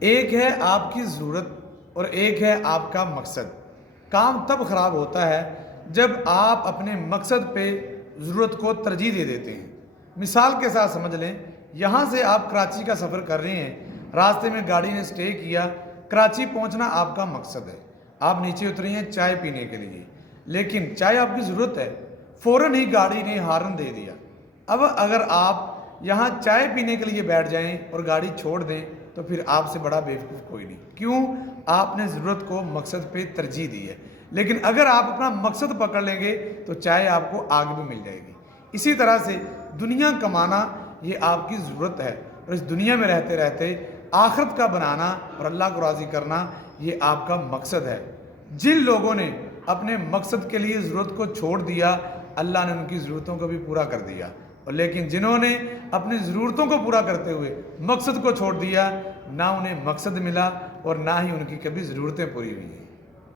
ایک ہے آپ کی ضرورت اور ایک ہے آپ کا مقصد۔ کام تب خراب ہوتا ہے جب آپ اپنے مقصد پہ ضرورت کو ترجیح دے دیتے ہیں۔ مثال کے ساتھ سمجھ لیں، یہاں سے آپ کراچی کا سفر کر رہے ہیں، راستے میں گاڑی نے سٹے کیا، کراچی پہنچنا آپ کا مقصد ہے، آپ نیچے اترے ہیں چائے پینے کے لیے، لیکن چائے آپ کی ضرورت ہے، فوراً ہی گاڑی نے ہارن دے دیا۔ اب اگر آپ یہاں چائے پینے کے لیے بیٹھ جائیں اور گاڑی چھوڑ دیں تو پھر آپ سے بڑا بیوقوف کوئی نہیں، کیوں؟ آپ نے ضرورت کو مقصد پہ ترجیح دی ہے۔ لیکن اگر آپ اپنا مقصد پکڑ لیں گے تو چائے آپ کو آگے بھی مل جائے گی۔ اسی طرح سے دنیا کمانا یہ آپ کی ضرورت ہے، اور اس دنیا میں رہتے رہتے آخرت کا بنانا اور اللہ کو راضی کرنا یہ آپ کا مقصد ہے۔ جن لوگوں نے اپنے مقصد کے لیے ضرورت کو چھوڑ دیا، اللہ نے ان کی ضرورتوں کو بھی پورا کر دیا، اور لیکن جنہوں نے اپنی ضرورتوں کو پورا کرتے ہوئے مقصد کو چھوڑ دیا، نہ انہیں مقصد ملا اور نہ ہی ان کی کبھی ضرورتیں پوری ہوئی ہیں۔